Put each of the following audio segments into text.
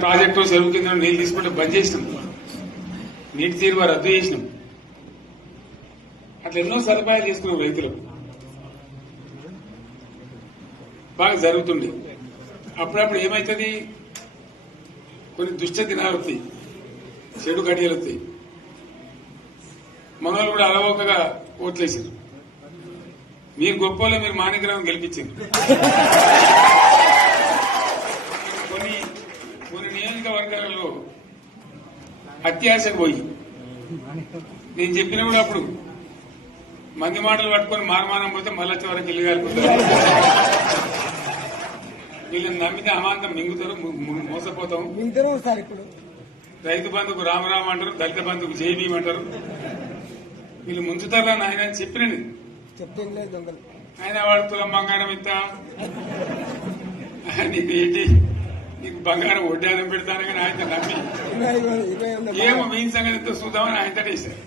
Project చెరువు కింద నీళ్లు తీసుకుంటే బంద్ చేసినాం, నీటి తీరువ రద్దు చేసినాం. అట్లా ఎన్నో సదుపాయాలు చేసుకున్నాం. రైతులకు బాగా జరుగుతుంది. అప్పుడప్పుడు ఏమవుతుంది, కొన్ని దుష్ట దినాలు వస్తాయి, చెడు గడియలు వస్తాయి. మనోళ్ళు కూడా అలవోకగా ఓట్లేసారు. మీరు గొప్పలో మీరు మాణిగ్రహం గెలిపించారు. కొన్ని నియోజకవర్గాలలో అత్యాశకు పోయి నేను చెప్పిన కూడా అప్పుడు మంది మాటలు పట్టుకొని మారమానం పోతే మళ్ళీ వరకు ఇల్లు కాలిపోతారు. వీళ్ళని నమ్మితే అమాంతం మింగుతారు, మోసపోతాం. రైతు బంధుకు రామరామ అంటారు, దళిత బంధుకు జైబీం అంటారు. వీళ్ళు ముంచుతారా ఆయన చెప్పిన ఆయన వాడు తులం బంగారం ఇంత నీకు నీకు బంగారం వడ్డానం పెడతాను కానీ ఆయన నమ్మి ఏమో మీ సంగతి ఎంతో చూద్దామని ఆయన వేశారు.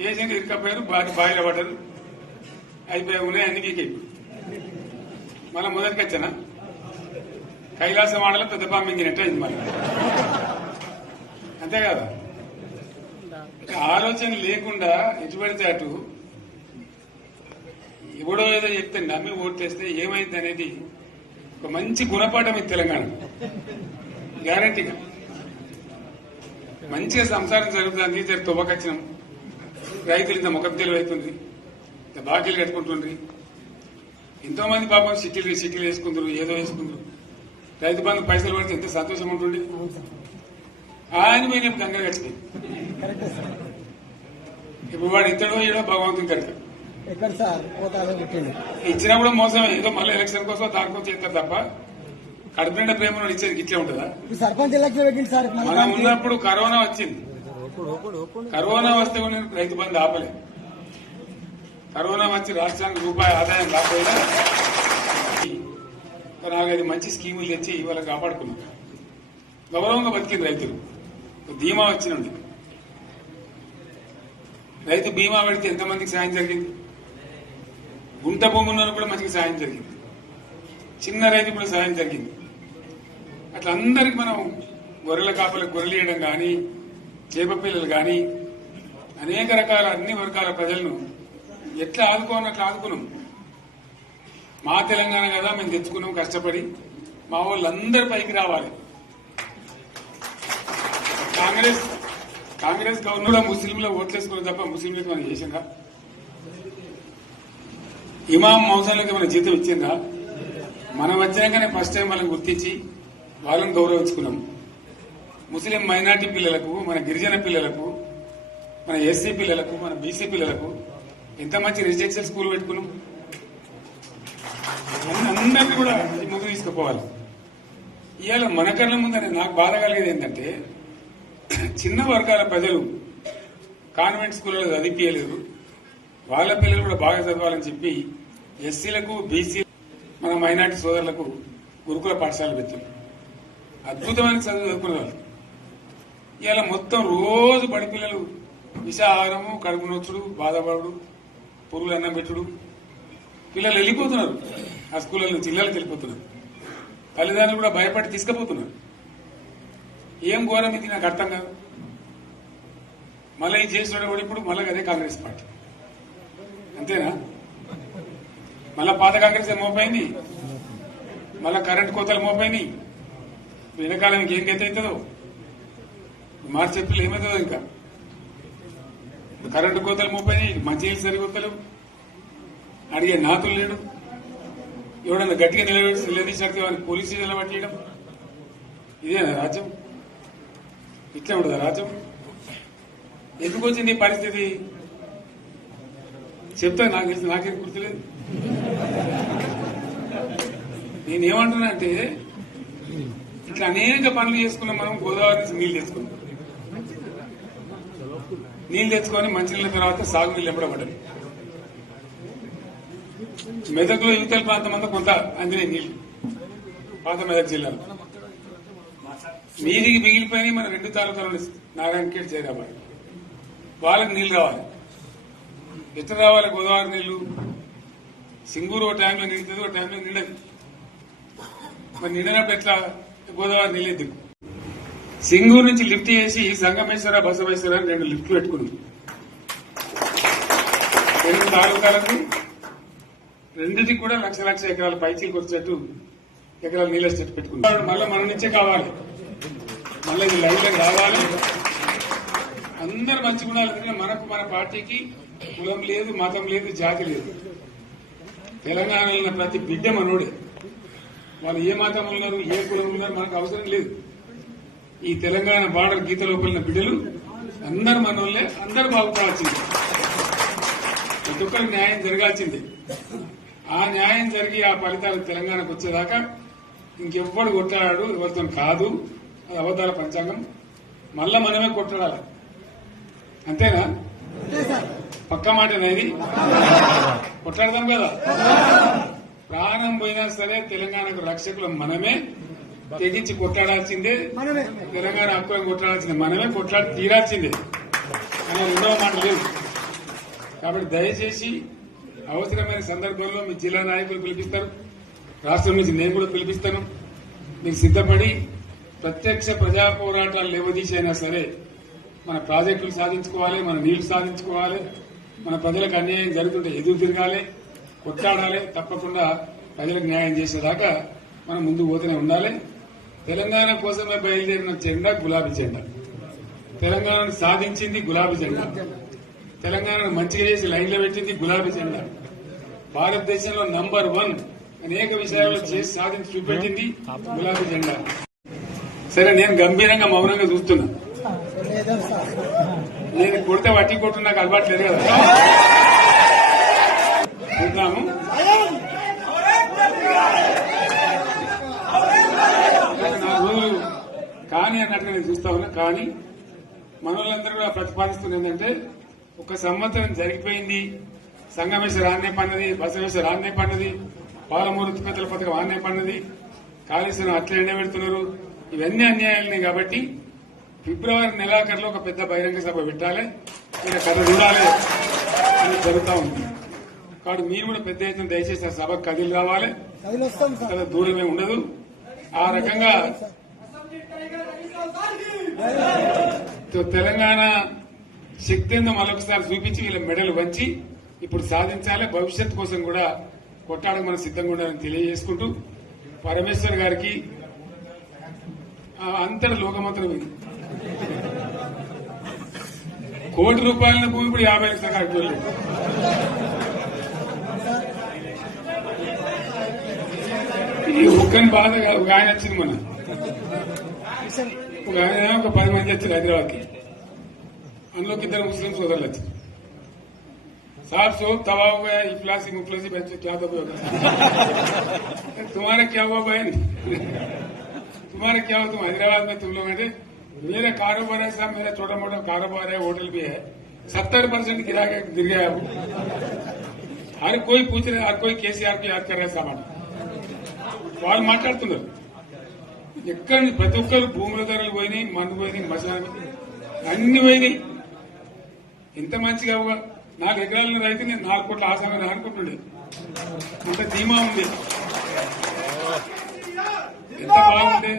వేసింది ఇరుకపోయారు, బాయిలో పడ్డారు, అయిపోయి ఉన్నాయి అన్ని మీకు. మళ్ళీ మొదటికి వచ్చానా కైలాసం ఆడలో పెద్ద పామింగినట్టు అయింది. మళ్ళీ అంతే కదా, ఆలోచన లేకుండా ఎటు పడితే అటు ఎవడో ఏదో చెప్తే నమ్మి ఓట్లేస్తే ఏమైంది అనేది ఒక మంచి గుణపాఠం ఇది తెలంగాణ. గ్యారంటీగా మంచిగా సంసారం జరుగుతుంది. జరి తువ్వకొచ్చినాం, రైతులు ఇంత ముఖం తెలివైతుంది, ఇంత బాకీలు కట్టుకుంటుండ్రి. ఎంతో మంది పాపం సిటీలు వేసుకుంటారు, ఏదో వేసుకుంటారు. రైతు బంధు పైసలు పడితే ఎంత సంతోషం ఉంటుంది. ఆయన మీద గంగలు కట్టింది. ఇప్పుడు వాడు ఇతడో ఏడో భగవంతుని కరెక్ట్ ఇచ్చినప్పుడు మోసం. ఏదో మళ్ళీ ఎలక్షన్ కోసం దానికోసం చేస్తారు తప్ప కడుపు నిండా ప్రేమ ఇచ్చేది ఇట్లే ఉంటుందా? సర్పంచ్ ఎలక్షన్ సార్ మనం ఉన్నప్పుడు కరోనా వచ్చింది. కరోనా వస్తే రైతు బంధు ఆపలేదు. కరోనా వచ్చి రాష్ట్రానికి రూపాయి ఆదాయం రాకపోయినా 4-5 మంచి స్కీములు తెచ్చి ఇవాళ కాపాడుకున్నాం. గౌరవంగా బతికింది రైతులు. బీమా వచ్చినండి. రైతు బీమా పెడితే ఎంతమందికి సాయం జరిగింది. గుంట భూమి ఉన్న కూడా మంచిగా సాయం జరిగింది. చిన్న రైతు కూడా సాయం జరిగింది. అట్లా అందరికి మనం గొర్రెల కాపలకు గొర్రెలు వేయడం కానీ, చేప పిల్లలు కానీ, అనేక రకాల అన్ని వర్గాల ప్రజలను ఎట్లా ఆదుకోవాలని అట్లా ఆదుకున్నాం. మా తెలంగాణ కదా మేము తెచ్చుకున్నాం కష్టపడి. మా వాళ్ళందరి పైకి రావాలి. కాంగ్రెస్ గవర్నర్ ముస్లింలో ఓట్లేసుకున్న తప్ప ముస్లింలకు మనం చేసిందా? ఇమాం మౌసాలకి మన జీతం ఇచ్చిందా? మనం వచ్చినాకనే ఫస్ట్ టైం వాళ్ళని గుర్తించి వాళ్ళని గౌరవించుకున్నాం. ముస్లిం మైనార్టీ పిల్లలకు, మన గిరిజన పిల్లలకు, మన ఎస్సీ పిల్లలకు, మన బీసీ పిల్లలకు ఎంత మంచి రెసిడెన్షియల్ స్కూల్ పెట్టుకున్నాం. అందరినీ కూడా ముందు తీసుకుపోవాలి. ఇవాళ మన కళ్ళ ముందని నాకు బాధ కలిగేది ఏంటంటే, చిన్న వర్గాల ప్రజలు కాన్వెంట్ స్కూళ్ళలో చదివించలేరు. వాళ్ళ పిల్లలు కూడా బాగా చదవాలని చెప్పి ఎస్సీలకు, బీసీ, మన మైనార్టీ సోదరులకు గురుకుల పాఠశాలలు పెట్టారు. అద్భుతమైన చదువు చదువుకునే వాళ్ళు. ఇవాళ మొత్తం రోజు బడి పిల్లలు విషాహారము, కడుపు నొచ్చుడు, బాధపడు, పురుగులు అన్నం పెట్టుడు. పిల్లలు వెళ్ళిపోతున్నారు ఆ స్కూళ్ళ నుంచి, ఇళ్ళకి వెళ్ళిపోతున్నారు. తల్లిదండ్రులు కూడా భయపడి తీసుకుపోతున్నారు. ఏం ఘోరం ఇది నాకు అర్థం కాదు. మళ్ళీ ఇది చేసిన కూడా ఇప్పుడు మళ్ళీ అదే కాంగ్రెస్ పార్టీ. అంతేనా? మళ్ళా పాత కాంగ్రెస్ మోపోయింది, మళ్ళా కరెంటు కోతలు మోపోయినాయి. వెనకాలం ఇంకేం గతి అవుతుందో, మార్చి ఏప్రిల్ ఏమవుతుందో. ఇంకా కరెంటు కోతలు మోపోయినాయి, మంచినీళ్ళు సరికొత్తలు, అడిగే నాతులు లేడు. ఎవడన్నా గట్టిగా నిలదీసినట్టు వాడిని పోలీసు నిలబట్టేయడం. ఇదేనా రాజ్యం? ఇట్లా ఉండదా రాజ్యం? ఎందుకు వచ్చింది ఈ పరిస్థితి చెప్తా. నాకు తెలిసి నాకేం గుర్తులేదు. నేనేమంటున్నా అంటే, ఇట్లా అనేక పనులు చేసుకున్నాం మనం. గోదావరి నుంచి నీళ్లు తెచ్చుకున్నాం. నీళ్లు తెచ్చుకొని మంచినీళ్ళ తర్వాత సాగునీళ్ళు ఎంబడబడ్డాయి. మెదక్లో యువతల ప్రాంతం అంతా కొంత అందినే నీళ్లు, పాత మెదక్ జిల్లాలో. నీటికి మిగిలిపోయినాయి మన 2 తాలూకాలు, నారాయణఖేడ్, జైరాబాద్. వాళ్ళకి నీళ్లు కావాలి. ఎట్లా రావాలి గోదావరి నీళ్లు? సింగూరు ఒక టైంలో నిండుతుంది, ఒక టైంలో నిండదు. మరి నిండినప్పుడు ఎట్లా గోదావరి నీళ్ళే దిక్కు. సింగూరు నుంచి లిఫ్ట్ చేసి సంగమేశ్వర బసవేశ్వర అని 2 లిఫ్ట్లు పెట్టుకున్నాం. 2 తాలూకాలకు రెండింటికి కూడా లక్ష ఎకరాల పైచీలకు వచ్చేట్టు ఎకరాల నీళ్ళ స్టెట్ పెట్టుకున్నాం. మళ్ళీ మన నుంచే కావాలి, మళ్ళీ ఇది లైన్లోకి రావాలి. అందరు మంచిగా ఉండాలి. ఎందుకంటే మనకు మన పార్టీకి కులం లేదు, మతం లేదు, జాతి లేదు. తెలంగాణలో ఉన్న ప్రతి బిడ్డ మనోడే. వాళ్ళు ఏ మతం ఉన్నారు, ఏ కులం ఉన్నారు మనకు అవసరం లేదు. ఈ తెలంగాణ బార్డర్ గీత లోపలిన బిడ్డలు అందరు మనోళ్ళే, అందరు బాగుపడాల్సిందే. ప్రతి ఒక్కరికి న్యాయం జరగాల్సిందే. ఆ న్యాయం జరిగి ఆ ఫలితాలు తెలంగాణకు వచ్చేదాకా ఇంకెవ్వడు కొట్లాడాడు, ఎవరితో కాదు. అది అబద్దాల పంచాంగం. మళ్ళా మనమే కొట్లాడాలి. అంతేనా? పక్క మాట అనేది కొట్లాడదాం కదా. ప్రాణం పోయినా సరే తెలంగాణకు రక్షకులు మనమే. తెగించి కొట్లాడాల్సిందే. తెలంగాణ హక్కులను కొట్లాడాల్సిందే. మనమే కొట్లాడి తీరాల్సిందే. అని రెండవ మాట లేదు. కాబట్టి దయచేసి అవసరమైన సందర్భంలో మీ జిల్లా నాయకులు పిలిపిస్తారు, రాష్ట్రం నుంచి నేను కూడా పిలిపిస్తాను. మీరు సిద్దపడి ప్రత్యక్ష ప్రజా పోరాటాలు లేవదీసైనా సరే మన ప్రాజెక్టులు సాధించుకోవాలి, మన నీళ్లు సాధించుకోవాలి, మన ప్రజలకు అన్యాయం జరుగుతుంటే ఎదురు తిరగాలి, కొట్లాడాలి. తప్పకుండా ప్రజలకు న్యాయం చేసేదాకా మనం ముందు పోతూనే ఉండాలి. తెలంగాణ కోసమే బయలుదేరిన జెండా గులాబీ జెండా. తెలంగాణను సాధించింది గులాబీ జెండా. తెలంగాణను మంచిగా చేసి లైన్లో పెట్టింది గులాబీ జెండా. భారతదేశంలో నంబర్ 1 అనేక విషయాల్లో చేసి సాధించి చూపెట్టింది గులాబీ జెండా. సరే, నేను గంభీరంగా మౌనంగా చూస్తున్నా. నేను కొడితే వట్టి కొట్టు నాకు అలవాటు లేదు కదా. చూద్దాము. కానీ అన్నట్టుగా నేను చూస్తా ఉన్నా. కానీ మన వాళ్ళందరూ కూడా ప్రతిపాదిస్తున్న ఏంటంటే, 1 సంవత్సరం జరిగిపోయింది. సంగమేశ్వర ఆన్నే పన్నది, బసవేశ్వర ఆన్నే పన్నది, పాలమూరు ఉత్పత్తుల పథకం ఆన్నే పన్నది, కాళేశ్వరం అట్లే ఎండబెడుతున్నారు. ఇవన్నీ అన్యాయాలని. కాబట్టి ఫిబ్రవరి నెలాఖరులో ఒక పెద్ద బహిరంగ సభ పెట్టాలి, ఇలా కథ చూడాలి అని జరుగుతూ ఉంది. కాబట్టి మీరు కూడా పెద్ద ఎత్తున దయచేసి ఆ సభకు కదిలి రావాలి. కథ దూరమే ఉండదు. ఆ రకంగా తెలంగాణ శక్తి ఏందో మరొకసారి చూపించి వీళ్ళ మెడలు వంచి ఇప్పుడు సాధించాలి. భవిష్యత్ కోసం కూడా కొట్టాడకు మనం సిద్ధంగా ఉండాలని తెలియజేసుకుంటూ, పరమేశ్వర్ గారికి అంతటి లోకమంతరం ఇది. ₹1 కోట్ల భూమి ఇప్పుడు 50 లక్షల కట్టుకోలేదు. ఇది ఒక్కని బాధ కాదు. ఒక ఆయన వచ్చింది మొన్న, ఒక ఆయన ఒక 10 మంది వచ్చారు హైదరాబాద్కి. అందులోకి 2 ముస్లిం సోదరులు వచ్చారు. साहब सोब तबाह हो गया, इफलासी मुफलसी बच्चे क्या दबे होगा. तुम्हारा क्या हुआ बहन, तुम्हारा क्या हुआ? तुम हैदराबाद में तुम लोग हैं. मेरा कारोबार है साहब, मेरा छोटा मोटा कारोबार है, होटल भी है. 70% गिरा गिर गया. हर कोई पूछ रहे, हर कोई केसीआर को याद कर रहा है सामान. వాళ్ళు మాట్లాడుతున్నారు. ఎక్కడ ప్రతి ఒక్కరు భూముల ధరలు పోయినాయి, మందు పోయినాయి, మసాలా అన్ని పోయినాయి. ఎంత మంచిగా 4 ఎకరాల రైతు నేను 4 కోట్ల ఆసాగా అనుకుంటుండే. అంత ధీమా ఉంది. ఎంత బాగుంటే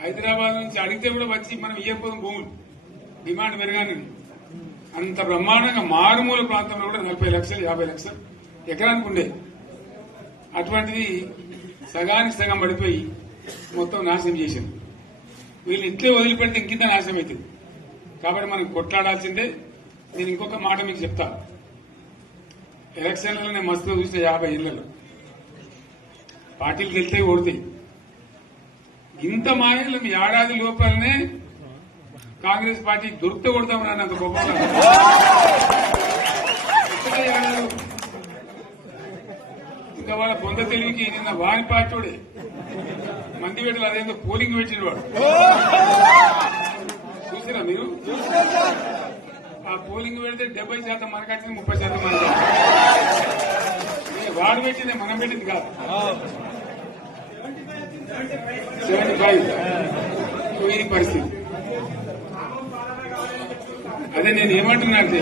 హైదరాబాద్ నుంచి అడిగితే కూడా వచ్చి మనం ఇయ్యకపోదాం భూములు, డిమాండ్ పెరగానే. అంత బ్రహ్మాండంగా మారుమూల ప్రాంతంలో కూడా 40 లక్షలు 50 లక్షలు ఎకరానికి ఉండే. అటువంటిది సగానికి సగం పడిపోయి మొత్తం నాశనం చేశారు. వీళ్ళు ఇట్లే వదిలిపెడితే ఇంకింత నాశనం అవుతుంది. కాబట్టి మనం కొట్లాడాల్సిందే. నేను ఇంకొక మాట మీకు చెప్తా. ఎలక్షన్లలో నేను మస్తుగా చూసిన 50 ఏళ్లలో పార్టీలకు వెళ్తే ఓడితే ఇంత మాయలు మీ ఏడాది లోపలనే కాంగ్రెస్ పార్టీ దొరికితే కొడతామని అంత గొప్ప ఇంకా వాళ్ళ పొంద తెలివికి నిన్న వారి పార్టీడే మంది పెట్టలు అదేందో పోలింగ్ పెట్టిన వాడు చూసినా మీరు? ఆ పోలింగ్ పెడితే 70% మనకు వచ్చింది, 30% మనకు. వాడు పెట్టింది మనం పెట్టింది కాదు. 75 ఇది పరిస్థితి. అదే నేను ఏమంటున్నా అంటే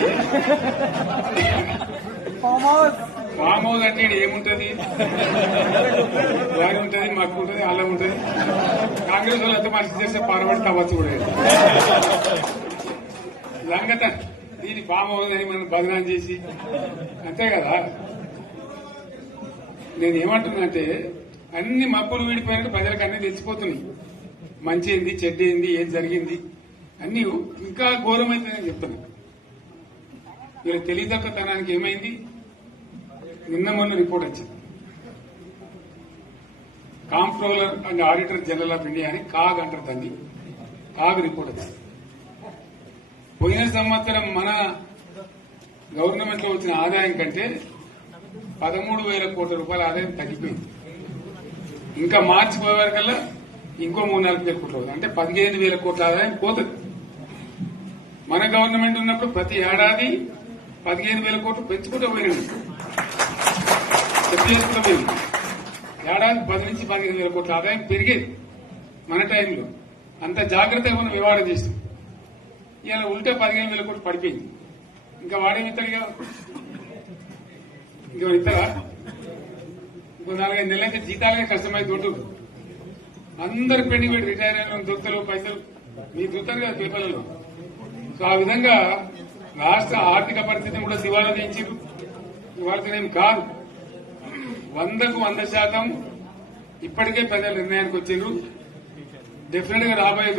ఫామ్ హౌస్ అంటే ఈడ ఏముంటది వారి ఉంటది మాకు ఉంటది అల్లం ఉంటది కాంగ్రెస్ వాళ్ళు ఎంత మనిషి చేస్తే పారబడి తవ్వచ్చు కూడా సంగత దీని ఫామ్ హౌస్ అని మనం బదనాం చేసి అంతే కదా. నేను ఏమంటున్నానంటే అన్ని మప్పులు వీడిపోయినట్టు ప్రజలకు అన్ని తెలిసిపోతున్నాయి. మంచి ఏంది చెడ్డ ఏంది ఏం జరిగింది అన్ని ఇంకా ఘోరమైందని చెప్తున్నా. వీళ్ళ తెలియదక్కతనానికి ఏమైంది, నిన్న మొన్న రిపోర్ట్ వచ్చింది. Comptroller and auditor general of India అని కాగ్ అంటారు దాన్ని. కాగ్ రిపోర్ట్ వచ్చింది. పోయిన సంవత్సరం మన గవర్నమెంట్ లో వచ్చిన ఆదాయం కంటే 13,000 కోట్ల రూపాయల ఆదాయం తగ్గిపోయింది. ఇంకా మార్చి పోయేవరకల్లా ఇంకో 3-4 కోట్ల అవుతుంది. అంటే 15,000 కోట్ల ఆదాయం పోతుంది. మన గవర్నమెంట్ ఉన్నప్పుడు ప్రతి ఏడాది 15,000 కోట్లు పెంచుకుంటూ పోయినాడు. చేసుకుంటూ పోయింది. ఏడాది 10 నుంచి 15,000 కోట్ల ఆదాయం పెరిగేది మన టైంలో. అంత జాగ్రత్తగా మనం వివాదం చేస్తాం. ఇలా ఉల్టా 15,000 కోట్లు పడిపోయింది. ఇంకా వాడేమిస్తాడుగా, ఇంకా ఇస్తారా? ఇంకో 4-5 నెలలకి జీతాలే కష్టమైంది. దొడ్డు అందరు పెండింగ్ పెట్టి రిటైర్ అయిన దొరుకుతలు పైసలు మీ దొరుకుతారు కదా పేపర్లలో. సో ఆ విధంగా రాష్ట్ర ఆర్థిక పరిస్థితిని కూడా దివాలా తీయించారు. ఇవాళనేం కాదు, 100కు 100% ఇప్పటికే ప్రజల నిర్ణయానికి వచ్చారు. డెఫినెట్ గా రాబోయే